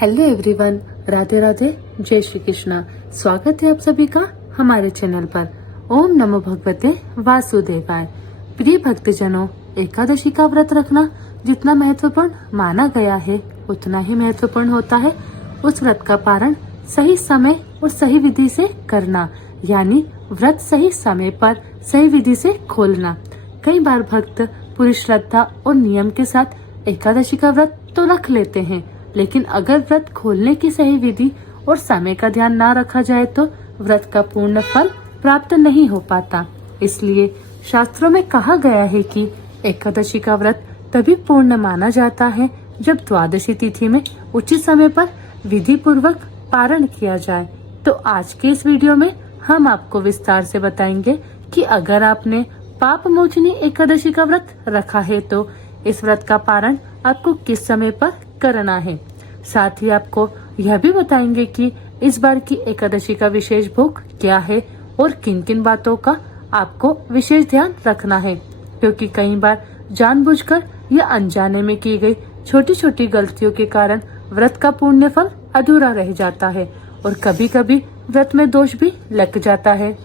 Hello everyone, Radhe Radhe, जय श्री कृष्णा। स्वागत है आप सभी का हमारे चैनल पर। ओम नमो भगवते वासुदेवाय। प्रिय भक्तजनों, एकादशी का व्रत रखना जितना महत्वपूर्ण माना गया है उतना ही महत्वपूर्ण होता है उस व्रत का पारण सही समय और सही विधि से करना, यानी व्रत सही समय पर सही विधि से खोलना। कई बार भक्त पूरी श्रद्धा और नियम के साथ एकादशी का व्रत तो रख लेते हैं, लेकिन अगर व्रत खोलने की सही विधि और समय का ध्यान ना रखा जाए तो व्रत का पूर्ण फल प्राप्त नहीं हो पाता। इसलिए शास्त्रों में कहा गया है कि एकादशी का व्रत तभी पूर्ण माना जाता है जब द्वादशी तिथि में उचित समय पर विधि पूर्वक पारण किया जाए। तो आज के इस वीडियो में हम आपको विस्तार से बताएंगे कि अगर आपने पाप मोचनी एकादशी का व्रत रखा है तो इस व्रत का पारण आपको किस समय पर करना है। साथ ही आपको यह भी बताएंगे कि इस बार की एकादशी का विशेष भोग क्या है और किन किन बातों का आपको विशेष ध्यान रखना है, क्योंकि कई बार जानबूझकर या अनजाने में की गई छोटी छोटी गलतियों के कारण व्रत का पुण्य फल अधूरा रह जाता है और कभी कभी व्रत में दोष भी लग जाता है।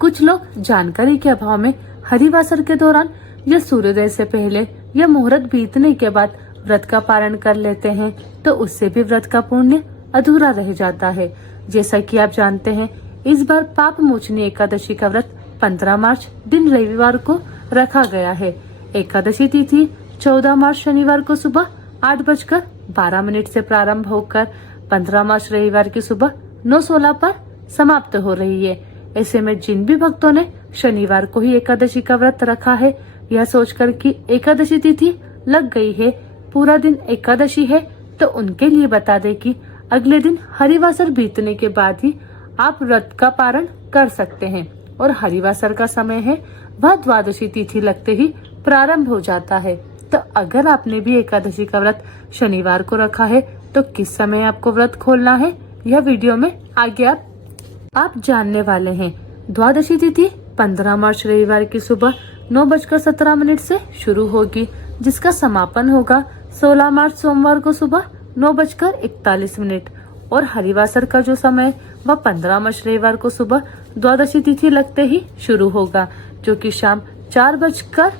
कुछ लोग जानकारी के अभाव में हरिवासर के दौरान या सूर्योदय से पहले या मुहूर्त बीतने के बाद व्रत का पारण कर लेते हैं, तो उससे भी व्रत का पुण्य अधूरा रह जाता है। जैसा कि आप जानते हैं, इस बार पाप मोचनी एकादशी का व्रत 15 मार्च दिन रविवार को रखा गया है। एकादशी तिथि 14 मार्च शनिवार को सुबह 8:12 से प्रारंभ होकर 15 मार्च रविवार की सुबह 9:16 पर समाप्त हो रही है। ऐसे में जिन भी भक्तों ने शनिवार को ही एकादशी का व्रत रखा है, यह सोचकर कि एकादशी तिथि लग गई है, पूरा दिन एकादशी है, तो उनके लिए बता दें कि अगले दिन हरिवासर बीतने के बाद ही आप व्रत का पारण कर सकते हैं और हरिवासर का समय है वह द्वादशी तिथि लगते ही प्रारंभ हो जाता है। तो अगर आपने भी एकादशी का व्रत शनिवार को रखा है तो किस समय आपको व्रत खोलना है, यह वीडियो में आगे आप जानने वाले हैं। द्वादशी तिथि 15 मार्च रविवार की सुबह 9:17 से शुरू होगी, जिसका समापन होगा 16 मार्च सोमवार को सुबह 9:41 और हरिवासर का जो समय वह 15 मार्च रविवार को सुबह द्वादशी तिथि लगते ही शुरू होगा, जो कि शाम 4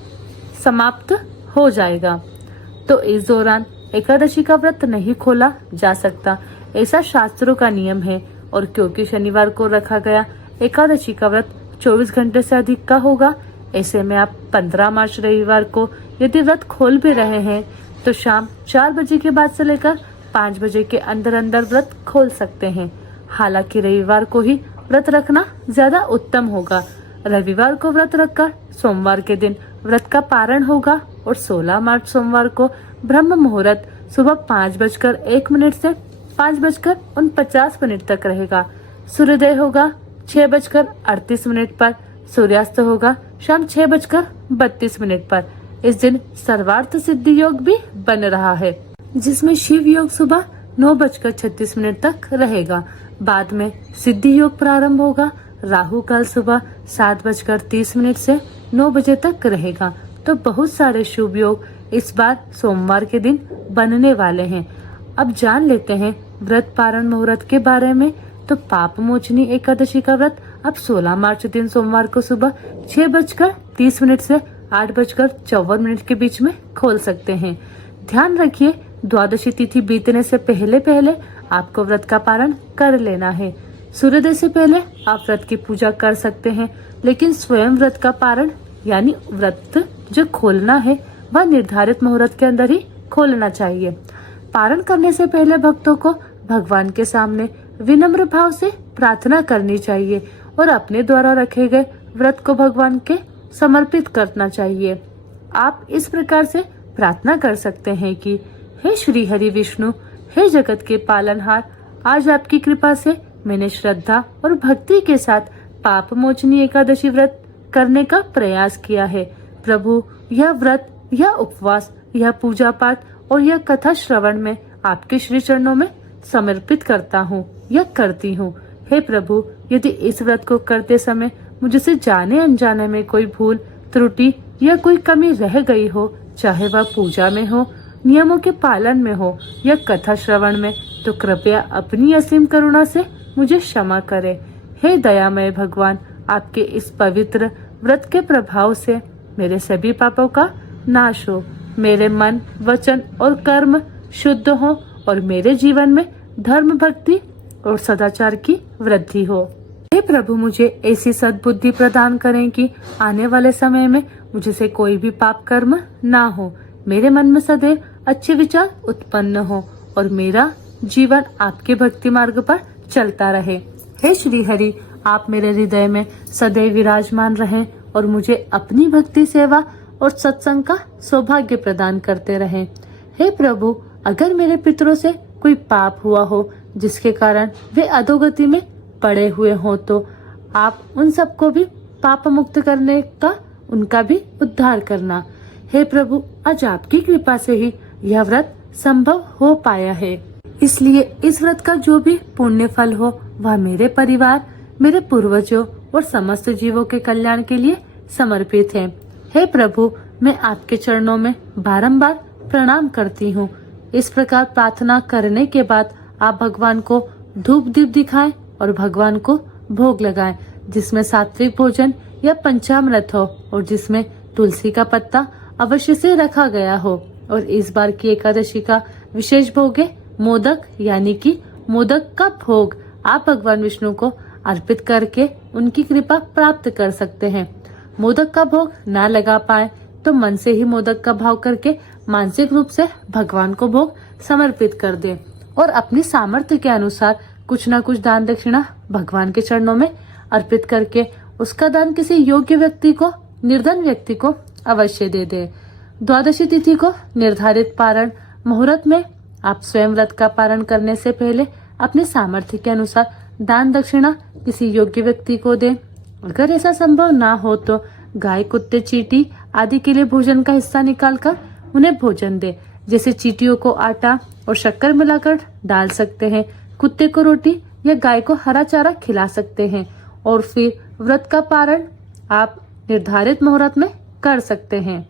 समाप्त हो जाएगा। तो इस दौरान एकादशी का व्रत नहीं खोला जा सकता, ऐसा शास्त्रों का नियम है। और क्योंकि शनिवार को रखा गया एकादशी का व्रत 24 घंटे से अधिक का होगा, ऐसे में आप 15 मार्च रविवार को यदि व्रत खोल भी रहे हैं तो शाम 4 बजे के बाद से लेकर 5 बजे के अंदर अंदर व्रत खोल सकते हैं। हालांकि रविवार को ही व्रत रखना ज्यादा उत्तम होगा। रविवार को व्रत रखकर सोमवार के दिन व्रत का पारण होगा और 16 मार्च सोमवार को ब्रह्म मुहूर्त सुबह 5:01 से 5:49 तक रहेगा। सूर्योदय होगा 6:38 पर, सूर्यास्त होगा शाम 6:32 पर। इस दिन सर्वार्थ सिद्धि योग भी बन रहा है, जिसमें शिव योग सुबह 9:36 तक रहेगा। बाद में सिद्धि योग प्रारंभ होगा। राहु काल सुबह 7:30 से 9 बजे तक रहेगा। तो बहुत सारे शुभ योग इस बार सोमवार के दिन बनने वाले हैं। अब जान लेते हैं व्रत पारण मुहूर्त के बारे में। तो पाप मोचनी एकादशी का व्रत अब 16 मार्च दिन सोमवार को सुबह 6:30 से 8:54 के बीच में खोल सकते हैं। ध्यान रखिए, द्वादशी तिथि बीतने से पहले पहले आपको व्रत का पारण कर लेना है। सूर्योदय से पहले आप व्रत की पूजा कर सकते हैं, लेकिन स्वयं व्रत का पारण यानी व्रत जो खोलना है वह निर्धारित मुहूर्त के अंदर ही खोलना चाहिए। पारण करने से पहले भक्तों को भगवान के सामने विनम्र भाव से प्रार्थना करनी चाहिए और अपने द्वारा रखे गए व्रत को भगवान के समर्पित करना चाहिए। आप इस प्रकार से प्रार्थना कर सकते हैं कि हे श्री हरि विष्णु, हे जगत के पालनहार, आज आपकी कृपा से मैंने श्रद्धा और भक्ति के साथ पाप मोचनी एकादशी व्रत करने का प्रयास किया है। प्रभु, यह व्रत, यह उपवास, यह पूजा पाठ और यह कथा श्रवण में आपके श्री चरणों में समर्पित करता हूँ या करती हूँ। हे प्रभु, यदि इस व्रत को करते समय मुझसे जाने अनजाने में कोई भूल त्रुटि या कोई कमी रह गई हो, चाहे वह पूजा में हो, नियमों के पालन में हो या कथा श्रवण में, तो कृपया अपनी असीम करुणा से मुझे क्षमा करें। हे दयामय भगवान, आपके इस पवित्र व्रत के प्रभाव से मेरे सभी पापों का नाश हो, मेरे मन, वचन और कर्म शुद्ध हो और मेरे जीवन में धर्म, भक्ति और सदाचार की वृद्धि हो। हे प्रभु, मुझे ऐसी सद्बुद्धि प्रदान करें कि आने वाले समय में मुझसे कोई भी पाप कर्म ना हो, मेरे मन में सदैव अच्छे विचार उत्पन्न हो और मेरा जीवन आपके भक्ति मार्ग पर चलता रहे। हे श्री हरि, आप मेरे हृदय में सदैव विराजमान रहें और मुझे अपनी भक्ति, सेवा और सत्संग का सौभाग्य प्रदान करते रहें। हे प्रभु, अगर मेरे पितरों से कोई पाप हुआ हो जिसके कारण वे अधोगति में पड़े हुए हों, तो आप उन सबको भी पाप मुक्त करने का, उनका भी उद्धार करना। हे प्रभु, आज आपकी कृपा से ही यह व्रत संभव हो पाया है, इसलिए इस व्रत का जो भी पुण्य फल हो वह मेरे परिवार, मेरे पूर्वजों और समस्त जीवों के कल्याण के लिए समर्पित है। हे प्रभु, मैं आपके चरणों में बारंबार प्रणाम करती हूँ। इस प्रकार प्रार्थना करने के बाद आप भगवान को धूप दीप दिखाएं और भगवान को भोग लगाएं, जिसमें सात्विक भोजन या पंचामृत हो और जिसमें तुलसी का पत्ता अवश्य से रखा गया हो। और इस बार की एकादशी का विशेष भोग है मोदक, यानी कि मोदक का भोग आप भगवान विष्णु को अर्पित करके उनकी कृपा प्राप्त कर सकते हैं। मोदक का भोग ना लगा पाए तो मन से ही मोदक का भाव करके मानसिक रूप से भगवान को भोग समर्पित कर दे और अपनी सामर्थ्य के अनुसार कुछ न कुछ दान दक्षिणा भगवान के चरणों में अर्पित करके उसका दान किसी योग्य व्यक्ति को, निर्धन व्यक्ति को अवश्य दे दे। द्वादशी तिथि को निर्धारित पारण मुहूर्त में आप स्वयं व्रत का पारण करने से पहले अपने सामर्थ्य के अनुसार दान दक्षिणा किसी योग्य व्यक्ति को दें। अगर ऐसा संभव ना हो तो गाय, कुत्ते, चींटी आदि के लिए भोजन का हिस्सा निकालकर उन्हें भोजन दे। जैसे चींटियों को आटा और शक्कर मिलाकर डाल सकते हैं, कुत्ते को रोटी या गाय को हरा चारा खिला सकते हैं और फिर व्रत का पारण आप निर्धारित मुहूर्त में कर सकते हैं।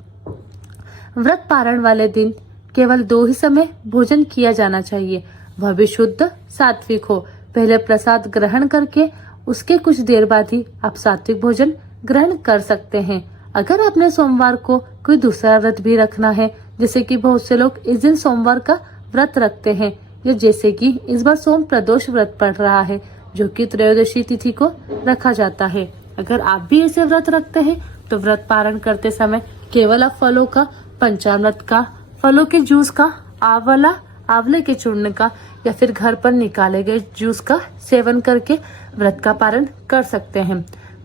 व्रत पारण वाले दिन केवल 2 ही समय भोजन किया जाना चाहिए, वह भी शुद्ध सात्विक हो। पहले प्रसाद ग्रहण करके उसके कुछ देर बाद ही आप सात्विक भोजन ग्रहण कर सकते हैं। अगर आपने सोमवार को कोई दूसरा व्रत भी रखना है, जैसे कि बहुत से लोग इस दिन सोमवार का व्रत रखते हैं, या जैसे कि इस बार सोम प्रदोष व्रत पड़ रहा है जो कि त्रयोदशी तिथि को रखा जाता है। अगर आप भी ऐसे व्रत रखते हैं तो व्रत पारण करते समय केवल आप फलों का, पंचामृत का, फलों के जूस का, आंवले के चूर्ण का या फिर घर पर निकाले गए जूस का सेवन करके व्रत का पारण कर सकते हैं।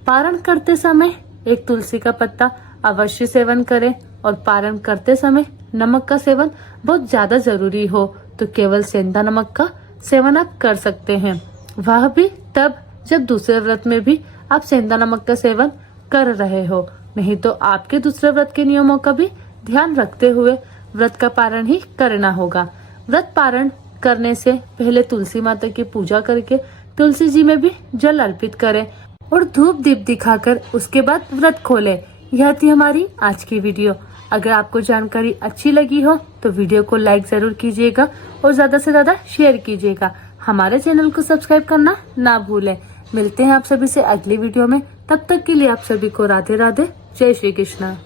पारण करते समय एक तुलसी का पत्ता अवश्य सेवन करें और पारण करते समय नमक का सेवन बहुत ज्यादा जरूरी हो तो केवल सेंधा नमक का सेवन आप कर सकते हैं, वह भी तब जब दूसरे व्रत में भी आप सेंधा नमक का सेवन कर रहे हो। नहीं तो आपके दूसरे व्रत के नियमों का भी ध्यान रखते हुए व्रत का पारण ही करना होगा। व्रत पारण करने से पहले तुलसी माता की पूजा करके तुलसी जी में भी जल अर्पित करें और धूप दीप दिखाकर उसके बाद व्रत खोलें। यह थी हमारी आज की वीडियो। अगर आपको जानकारी अच्छी लगी हो तो वीडियो को लाइक जरूर कीजिएगा और ज्यादा से ज्यादा शेयर कीजिएगा। हमारे चैनल को सब्सक्राइब करना ना भूलें। मिलते हैं आप सभी से अगली वीडियो में, तब तक के लिए आप सभी को राधे राधे, जय श्री कृष्णा।